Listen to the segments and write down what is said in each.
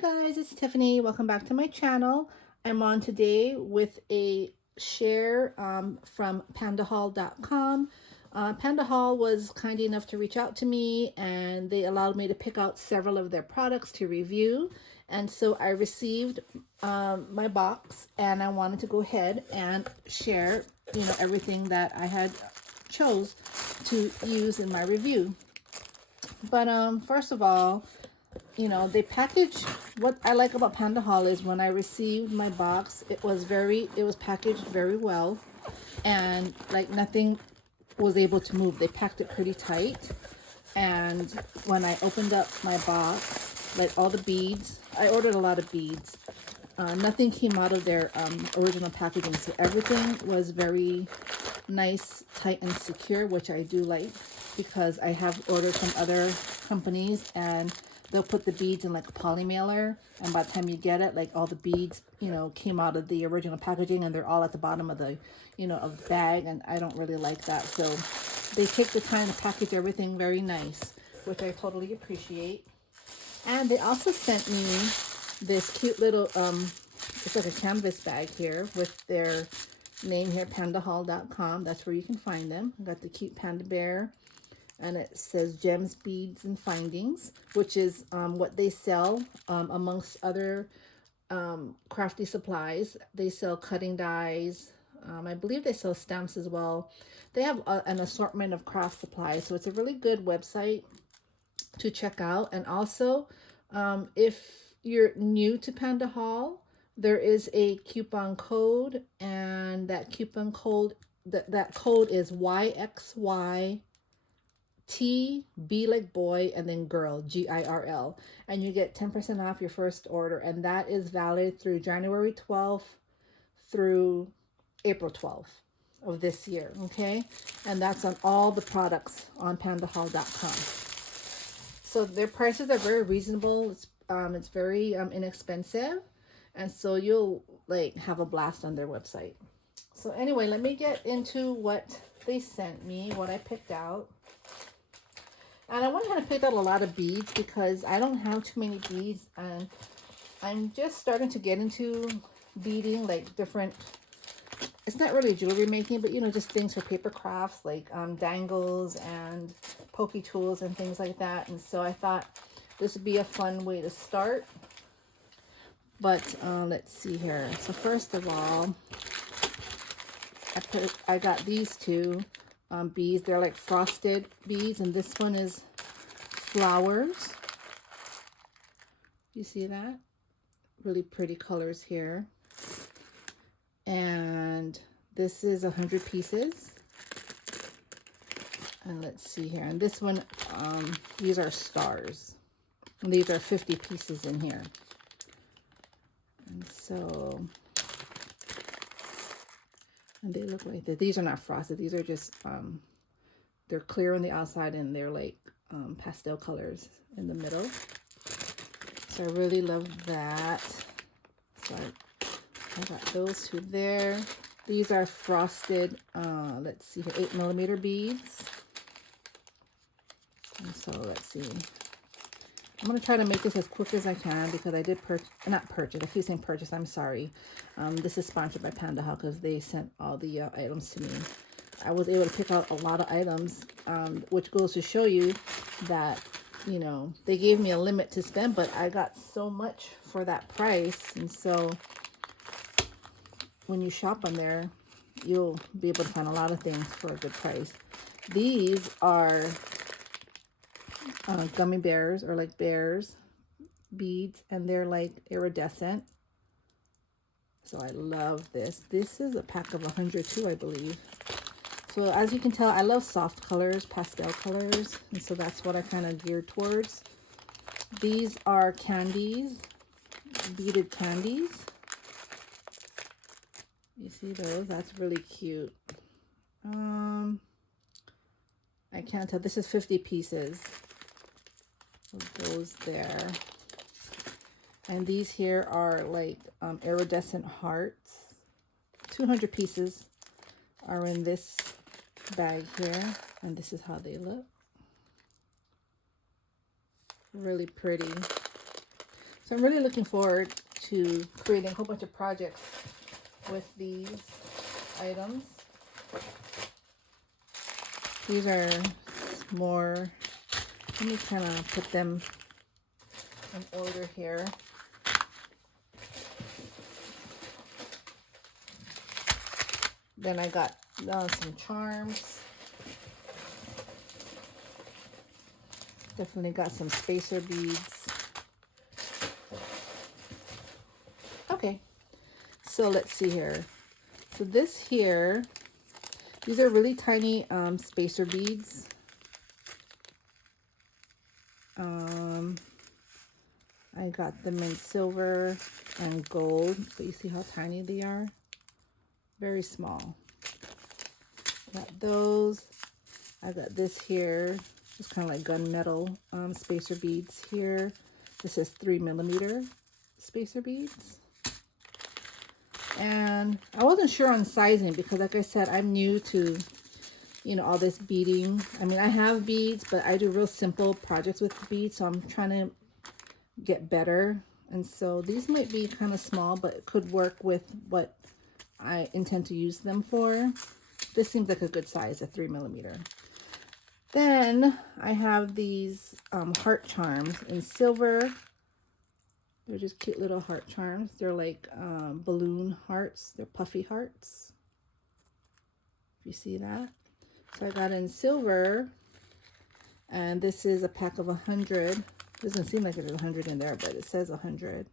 guys, it's Tiffany. Welcome back to my channel. I'm on today with a share from PandaHall.com. PandaHall was kind enough to reach out to me, and they allowed me to pick out several of their products to review. And so I received my box, and I wanted to go ahead and share, everything that I had chose to use in my review. But first of all, they package. What I like about PandaHall is when I received my box, it was packaged very well, and like nothing was able to move. They packed it pretty tight, and when I opened up my box, like all the beads, I ordered a lot of beads. Nothing came out of their original packaging, so everything was very nice, tight, and secure, which I do like, because I have ordered from other companies and they'll put the beads in like a poly mailer, and by the time you get it, like all the beads, came out of the original packaging and they're all at the bottom of the, of the bag, and I don't really like that. So they take the time to package everything very nice, which I totally appreciate. And they also sent me this cute little, it's like a canvas bag here with their name here, PandaHall.com. That's where you can find them. I got the cute panda bear, and it says Gems, Beads, and Findings, which is what they sell amongst other crafty supplies. They sell cutting dies. I believe they sell stamps as well. They have an assortment of craft supplies, so it's a really good website to check out. And also, if you're new to PandaHall, there is a coupon code, and that coupon code, that code is YXYTBGIRL, like boy, and then girl, GIRL, and you get 10% off your first order, and that is valid through January 12th through April 12th of this year, okay? And that's on all the products on PandaHall.com. So their prices are very reasonable. It's very inexpensive, and so you'll like have a blast on their website. So anyway, let me get into what they sent me, what I picked out. And I went ahead and picked out a lot of beads because I don't have too many beads, and I'm just starting to get into beading, like different, it's not really jewelry making, but just things for paper crafts, like dangles and pokey tools and things like that. And so I thought this would be a fun way to start. But let's see here. So first of all, I got these two beads. They're like frosted beads, and this one is flowers. You see that? Really pretty colors here. And this is 100 pieces. And let's see here. And this one, these are stars. And these are 50 pieces in here. And so, and they look like that. These are not frosted. These are just, they're clear on the outside, and they're like pastel colors in the middle. So I really love that. So I got those two there. These are frosted, let's see here, 8mm beads. And so let's see. I'm going to try to make this as quick as I can because I did not purchase, I keep saying purchase, I'm sorry. This is sponsored by PandaHall because they sent all the items to me. I was able to pick out a lot of items, which goes to show you that, they gave me a limit to spend, but I got so much for that price. And so when you shop on there, you'll be able to find a lot of things for a good price. These are gummy bears, or like bears beads, and they're like iridescent. So I love this. This is a pack of 100 too, I believe. So as you can tell, I love soft colors, pastel colors, and so that's what I kind of geared towards. These are candies, beaded candies. You see those? That's really cute. I can't tell. This is 50 pieces of those there. And these here are like iridescent hearts. 200 pieces are in this bag here, and this is how they look. Really pretty. So I'm really looking forward to creating a whole bunch of projects with these items. These are more, let me kind of put them in order here. Then I got some charms. Definitely got some spacer beads. Okay, so let's see here. So this here, these are really tiny spacer beads. I got them in silver and gold, but you see how tiny they are? Very small. Got those. I got this here. It's kind of like gunmetal spacer beads here. This is 3mm spacer beads. And I wasn't sure on sizing because, like I said, I'm new to, you know, all this beading. I mean, I have beads, but I do real simple projects with the beads, so I'm trying to get better. And so these might be kind of small, but it could work with what I intend to use them for. This seems like a good size, a 3mm. Then I have these heart charms in silver. They're just cute little heart charms. They're like balloon hearts. They're puffy hearts. If you see that. So I got in silver. And this is a pack of 100. Doesn't seem like there's 100 in there, but it says 100.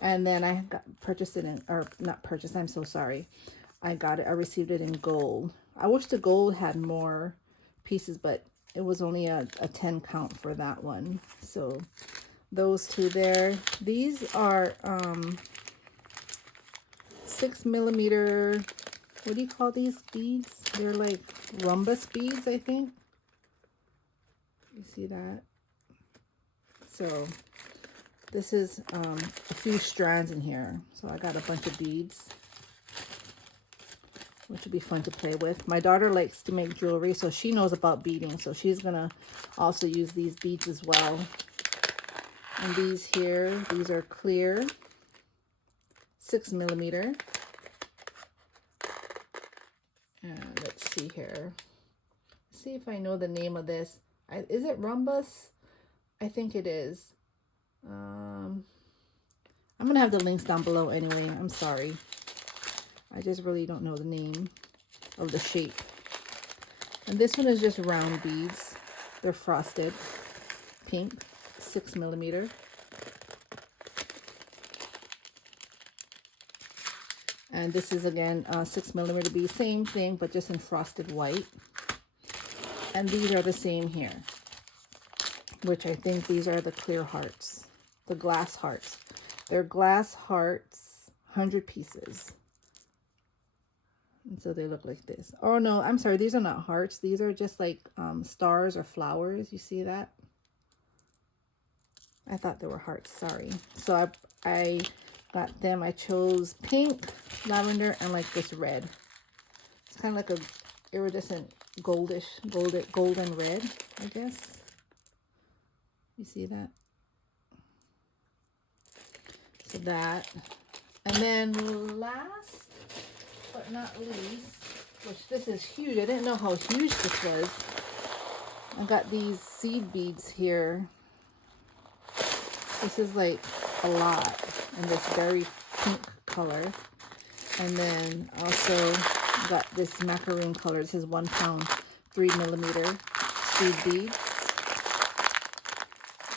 And then I purchased it in, or not purchased, I'm so sorry. I received it in gold. I wish the gold had more pieces, but it was only a 10 count for that one. So those two there. These are 6mm, what do you call these beads? They're like rhombus beads, I think. You see that? So this is a few strands in here. So I got a bunch of beads, which would be fun to play with. My daughter likes to make jewelry, so she knows about beading. So she's gonna also use these beads as well. And these here, these are clear, 6mm. And let's see here. See if I know the name of this. Is it rhombus? I think it is. I'm gonna have the links down below anyway. I'm sorry. I just really don't know the name of the shape. And this one is just round beads. They're frosted pink, 6mm. And this is again 6mm bead, same thing, but just in frosted white. And these are the same here, which I think these are the clear hearts, the glass hearts. They're glass hearts, 100 pieces. And so they look like this. Oh no, I'm sorry, these are not hearts. These are just like stars or flowers. You see that? I thought they were hearts, sorry. So I got them. I chose pink, lavender, and like this red. It's kind of like a iridescent golden red, I guess. You see that? So that. And then last but not least, which this is huge. I didn't know how huge this was. I got these seed beads here. This is like a lot in this very pink color. And then also got this macaroon color. This is 1 pound, 3mm seed beads,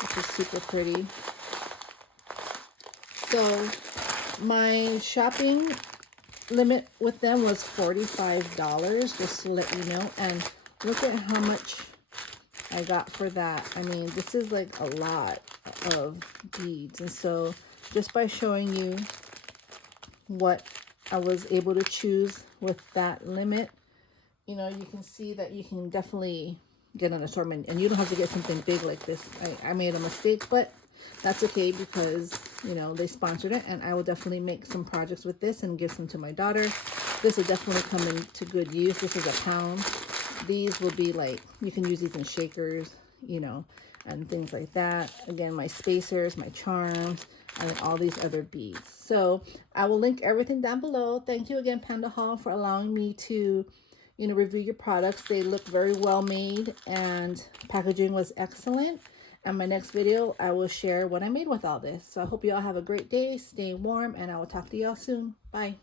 which is super pretty. So my shopping limit with them was $45, just to let you know. And look at how much I got for that. I mean, this is like a lot of beads. And so just by showing you what I was able to choose with that limit, you know, you can see that you can definitely get an assortment, and you don't have to get something big like this. I made a mistake, but that's okay because, you know, they sponsored it, and I will definitely make some projects with this and give some to my daughter. This will definitely come into good use. This is a pound. These will be like, you can use these in shakers, you know. and things like that. Again, my spacers, my charms, and all these other beads. So I will link everything down below. Thank you again, PandaHall, for allowing me to, you know, review your products. They look very well made and packaging was excellent. And my next video, I will share what I made with all this. So I hope you all have a great day, stay warm, and I will talk to y'all soon. Bye.